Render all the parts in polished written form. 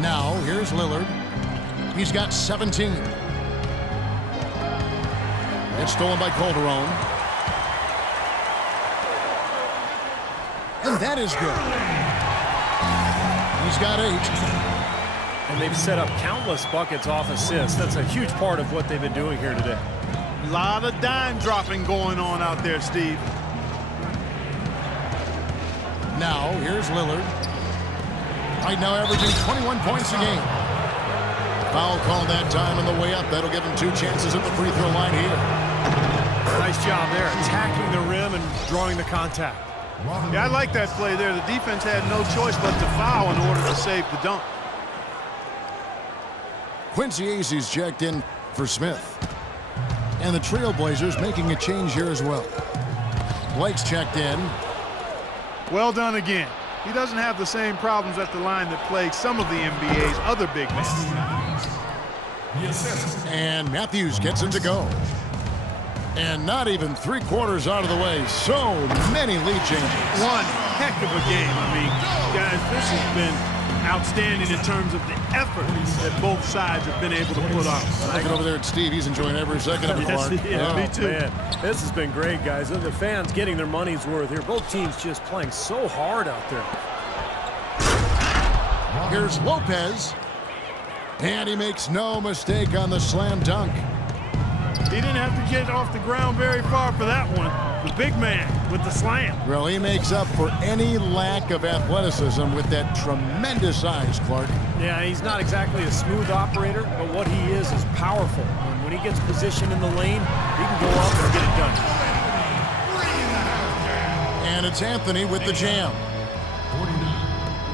Now, here's Lillard. He's got 17. It's stolen by Calderon. And that is good. He's got 8. And they've set up countless buckets off assists. That's a huge part of what they've been doing here today. A lot of dime dropping going on out there, Steve. Now, here's Lillard. Right now averaging 21 points a game. Foul call that time on the way up. That'll give him 2 chances at the free throw line here. Nice job there, attacking the rim and drawing the contact. Yeah, I like that play there. The defense had no choice but to foul in order to save the dunk. Quincy Azee's checked in for Smith. And the Trailblazers making a change here as well. Blake's checked in. Well done again. He doesn't have the same problems at the line that plague some of the NBA's other big men. And Matthews gets it to go. And not even 3/4 out of the way. So many lead changes. One heck of a game. I mean, guys, this has been outstanding in terms of the effort that both sides have been able to put on. Looking over there at Steve, he's enjoying every second of it, Clark. Yes, me too. Man, this has been great, guys. The fans getting their money's worth here. Both teams just playing so hard out there. Here's Lopez. And he makes no mistake on the slam dunk. He didn't have to get off the ground very far for that one. The big man with the slam. Well, he makes up for any lack of athleticism with that tremendous size, Clark. Yeah, he's not exactly a smooth operator, but what he is powerful. And when he gets positioned in the lane, he can go up and get it done. And it's Anthony with the jam.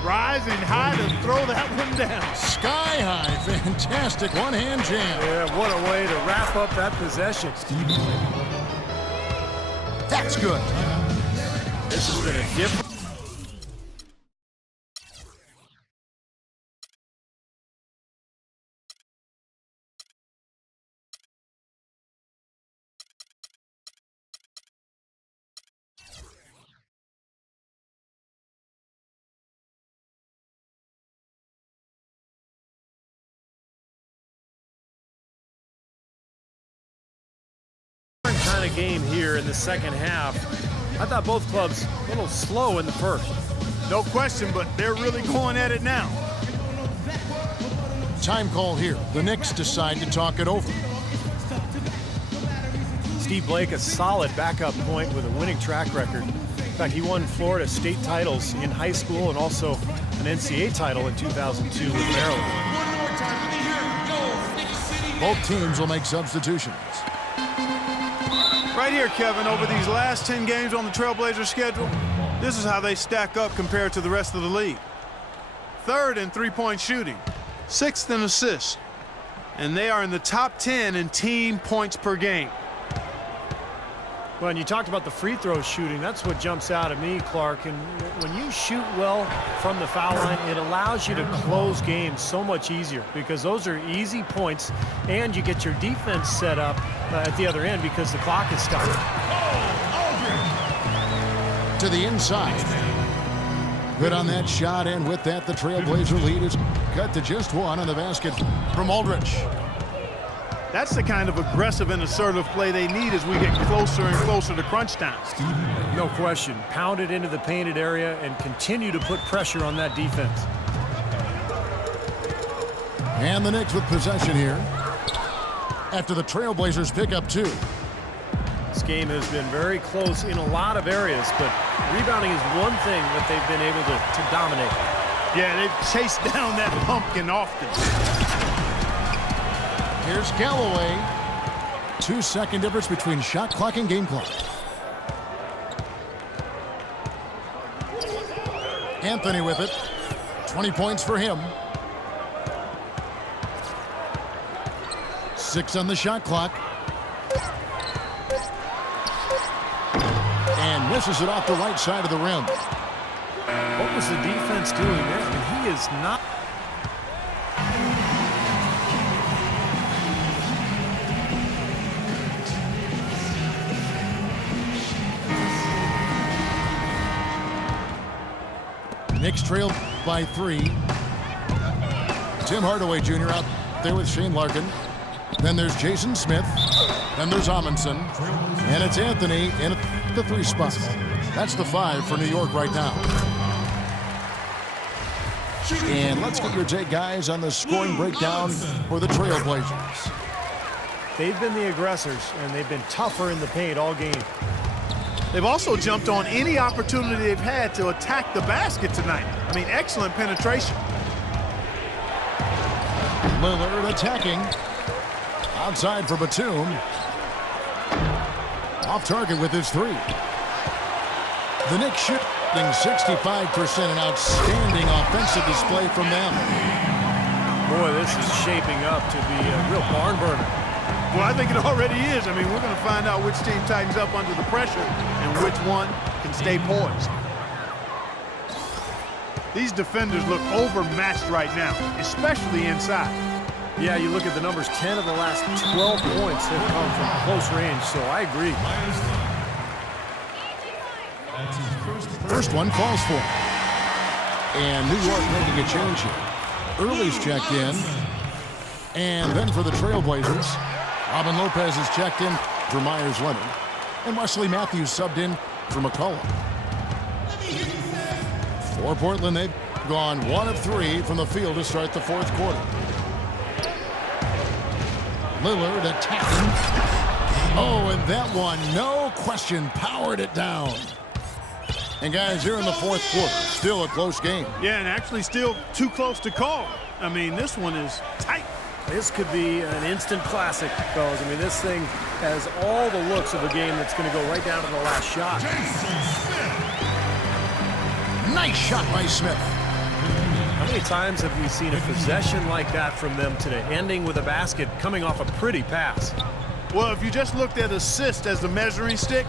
Rising high to throw that one down. Sky high, fantastic one-hand jam. Yeah, what a way to wrap up that possession. That's good. This has been a different. Kind of game here in the second half. I thought both clubs a little slow in the first. No question, but they're really going at it now. Time call here. The Knicks decide to talk it over. Steve Blake, a solid backup point with a winning track record. In fact, he won Florida state titles in high school and also an NCAA title in 2002 with Maryland. Both teams will make substitutions. Right here, Kevin, over these last 10 games on the Trailblazers schedule, this is how they stack up compared to the rest of the league. 3rd in three-point shooting, 6th in assists, and they are in the top 10 in team points per game. Well, and you talked about the free throw shooting. That's what jumps out at me, Clark. And when you shoot well from the foul line, it allows you to close games so much easier because those are easy points, and you get your defense set up at the other end because the clock is stopped. To the inside. Good on that shot, and with that, the Trailblazer lead is cut to just 1 on the basket from Aldridge. That's the kind of aggressive and assertive play they need as we get closer and closer to crunch time. No question. Pound it into the painted area and continue to put pressure on that defense. And the Knicks with possession here after the Trailblazers pick up 2. This game has been very close in a lot of areas, but rebounding is one thing that they've been able to dominate. Yeah, they've chased down that pumpkin often. Here's Galloway. 2-second difference between shot clock and game clock. Anthony with it. 20 points for him. 6 on the shot clock. And misses it off the right side of the rim. What was the defense doing there? I mean, he is not. Knicks trail by 3. Tim Hardaway Jr. out there with Shane Larkin. Then there's Jason Smith. Then there's Amundsen. And it's Anthony in the 3 spot. That's the 5 for New York right now. And let's get your take, guys, on the scoring breakdown for the Trailblazers. They've been the aggressors, and they've been tougher in the paint all game. They've also jumped on any opportunity they've had to attack the basket tonight. I mean, excellent penetration. Lillard attacking. Outside for Batum. Off target with his 3. The Knicks shooting 65%, an outstanding offensive display from them. Boy, this is shaping up to be a real barn burner. Well, I think it already is. I mean, we're going to find out which team tightens up under the pressure and which one can stay poised. These defenders look overmatched right now, especially inside. Yeah, you look at the numbers, 10 of the last 12 points have come from close range, so I agree. First one falls for him. And New York making a change here. Early's checked in. And then for the Trailblazers, Robin Lopez is checked in for Myers Leonard. And Wesley Matthews subbed in for McCollum. For Portland, they've gone 1 of 3 from the field to start the 4th quarter. Lillard attacking. Oh, and that one, no question, powered it down. And guys, here in the 4th quarter, still a close game. Yeah, and actually still too close to call. I mean, this one is tight. This could be an instant classic, fellas. I mean, this thing has all the looks of a game that's going to go right down to the last shot. Nice shot by Smith. How many times have we seen a possession like that from them today, ending with a basket coming off a pretty pass? Well, if you just looked at assist as the measuring stick,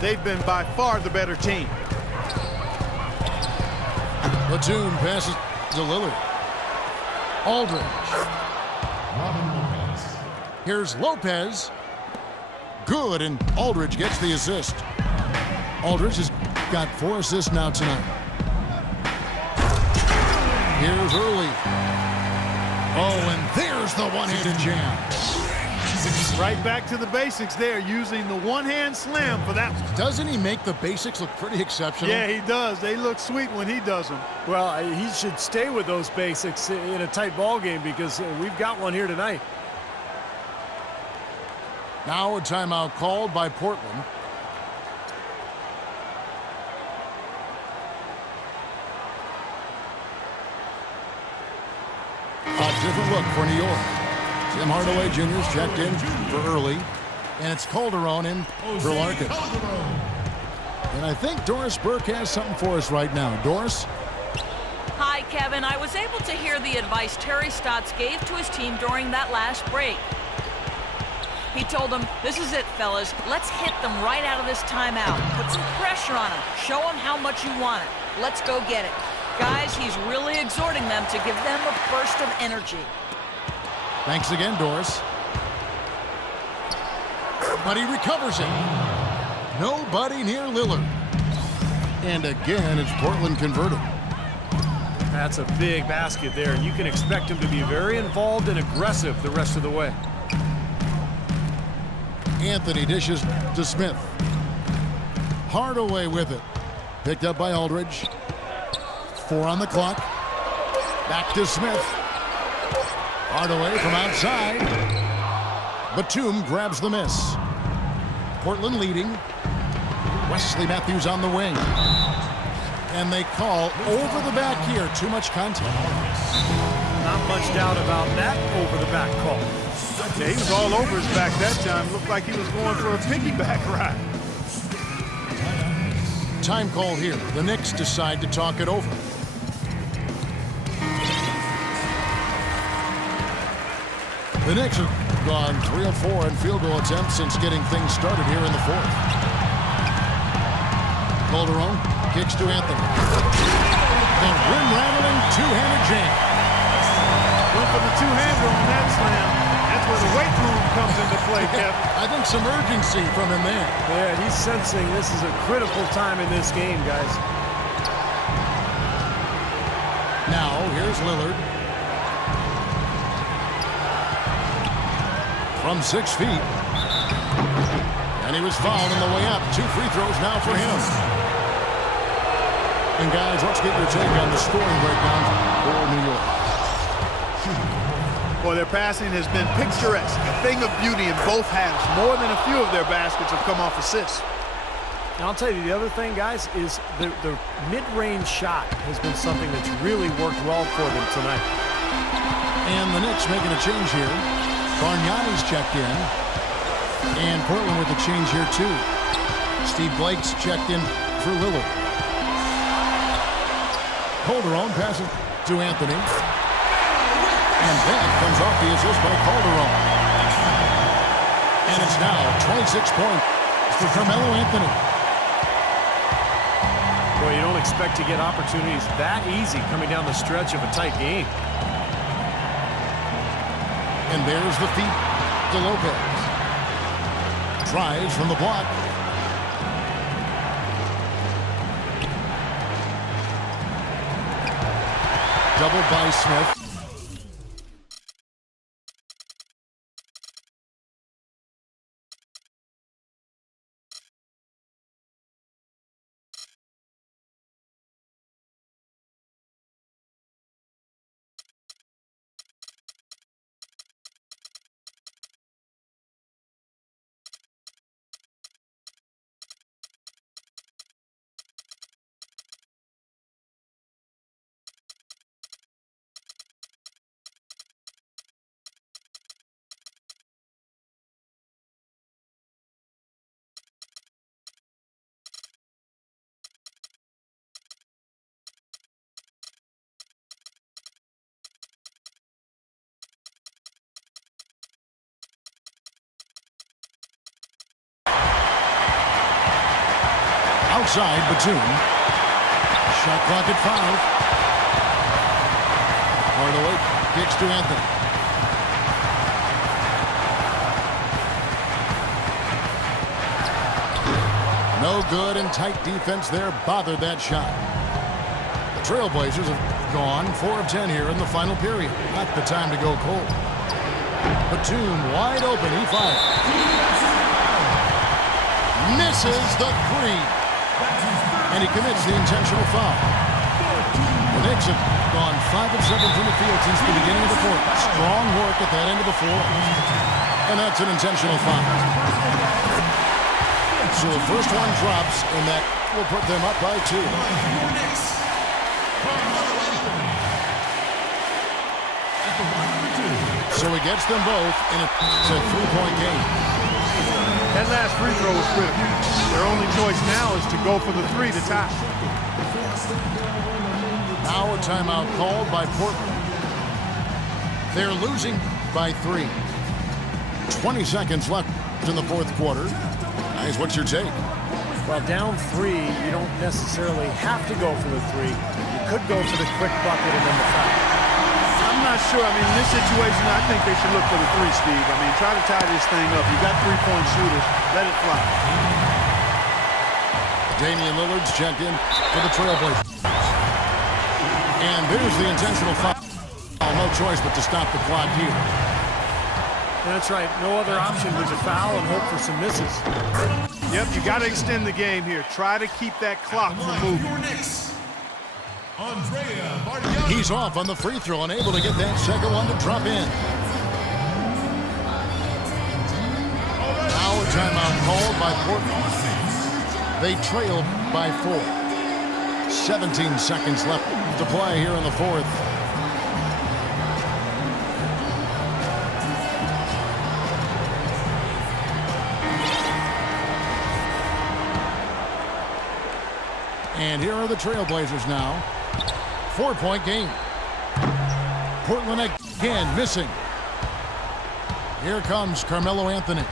they've been by far the better team. Batum passes to Lillard. Aldridge. Here's Lopez. Good, and Aldridge gets the assist. Aldridge has got 4 assists now tonight. Here's Early. Oh, and there's the one-handed jam. Right back to the basics there, using the one-hand slam for that one. Doesn't he make the basics look pretty exceptional? Yeah, he does. They look sweet when he does them. Well, he should stay with those basics in a tight ball game because we've got one here tonight. Now a timeout called by Portland. A different look for New York. Tim Hardaway Jr. is checked in for Early. And it's Calderon in for Larkin. And I think Doris Burke has something for us right now. Doris? Hi, Kevin. I was able to hear the advice Terry Stotts gave to his team during that last break. He told them, this is it, fellas. Let's hit them right out of this timeout. Put some pressure on them. Show them how much you want it. Let's go get it. Guys, he's really exhorting them to give them a burst of energy. Thanks again, Doris. But he recovers it. Nobody near Lillard. And again, it's Portland converted. That's a big basket there, and you can expect him to be very involved and aggressive the rest of the way. Anthony dishes to Smith. Hardaway with it. Picked up by Aldridge. 4 on the clock. Back to Smith. Hardaway from outside. Batum grabs the miss. Portland leading. Wesley Matthews on the wing. And they call over the back here. Too much contact. Not much doubt about that over-the-back call. Yeah, he was all over his back that time. Looked like he was going for a piggyback ride. Time call here. The Knicks decide to talk it over. The Knicks have gone 3 of 4 in field goal attempts since getting things started here in the 4th. Calderon kicks to Anthony. The rim-rattling two-handed jam. Went for the two-hander on that slam. That's where the weight room comes into play, Kevin. I think some urgency from him there. Yeah, he's sensing this is a critical time in this game, guys. Now, here's Lillard. from 6 feet. And he was fouled on the way up. 2 free throws now for him. And guys, let's get your take on the scoring breakdown for New York. Boy, their passing has been picturesque, a thing of beauty in both halves. More than a few of their baskets have come off assists. And I'll tell you, the other thing, guys, is the mid-range shot has been something that's really worked well for them tonight. And the Knicks making a change here. Bargnani's checked in. And Portland with a change here, too. Steve Blake's checked in for Lillard. Calderon passes to Anthony. And that comes off the assist by Calderon. And it's now 26 points for Carmelo Anthony. Boy, you don't expect to get opportunities that easy coming down the stretch of a tight game. And there's the feed to Lopez. Tries from the block. Doubled by Smith. Outside, Batum. Shot clock at 5. Hardaway kicks to Anthony. No good, and tight defense there bothered that shot. The Trailblazers have gone 4 of 10 here in the final period. Not the time to go cold. Batum wide open. He fires. Misses the 3. And he commits the intentional foul. The Knicks have gone 5 of 7 from the field since the beginning of the fourth. Strong work at that end of the floor. And that's an intentional foul. So the first one drops, and that will put them up by 2. So he gets them both, and it's a 3-point game. That last free throw was critical. Their only choice now is to go for the 3 to tie. Now a timeout called by Portland. They're losing by 3. 20 seconds left in the fourth quarter. Guys, what's your take? Well, down 3, you don't necessarily have to go for the 3. You could go for the quick bucket and then the foul. I'm not sure. I mean, in this situation, I think they should look for the 3, Steve. I mean, try to tie this thing up. You got 3-point shooters. Let it fly. Damian Lillard's checked in for the Trailblazers. And there's the intentional foul. No choice but to stop the clock here. That's right. No other option but to foul and hope for some misses. Yep, you got to extend the game here. Try to keep that clock from moving. He's off on the free throw and able to get that second one to drop in. Now a timeout called by Portland. They trail by 4. 17 seconds left to play here in the fourth. And here are the Trailblazers now. 4-point game. Portland again missing. Here comes Carmelo Anthony.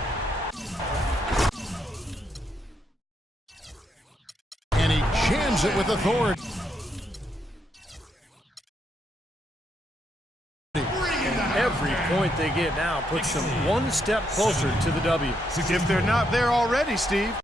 And he jams it with authority. Every point they get now puts them one step closer to the W. If they're not there already, Steve,